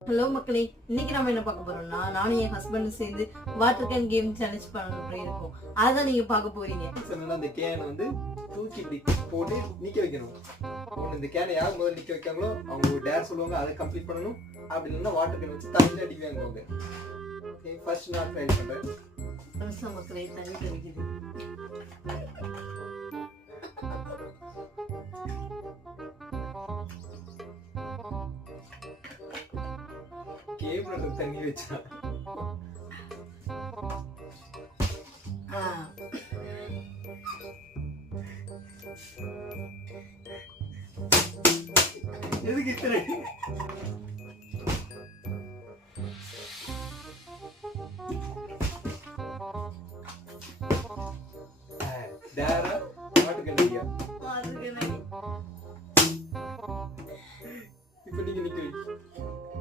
Hello மக்களே, இன்னைக்கு நம்ம என்ன பார்க்க போறோம்னா, நானும் என் ஹஸ்பண்டும் சேர்ந்து வாட்டர் கேன் கேம் சேலஞ்ச் பண்ணணும் இருக்கும். அதான் நீங்க பார்க்க போறீங்க. சொன்னா அந்த கேனை வந்து தூக்கி இப்படி போட்டு நிக்க வைக்கணும். இந்த கேனை யார் முதல்ல நிக்க வைக்காங்களோ அவங்க ஒரு டேர் சொல்லுவாங்க, அதை கம்ப்ளீட் பண்ணணும். அப்படி இல்லைன்னா வாட்டர் கேன் வச்சு தண்ணி அடிக்குவாங்க அவங்க. ஓகே, ஃபர்ஸ்ட் நான் ட்ரை பண்றேன். மக்களே, தண்ணி தெரிக்குது. கேபிள் தண்ணி வச்சா எதுக்கு இத்தனை டேரா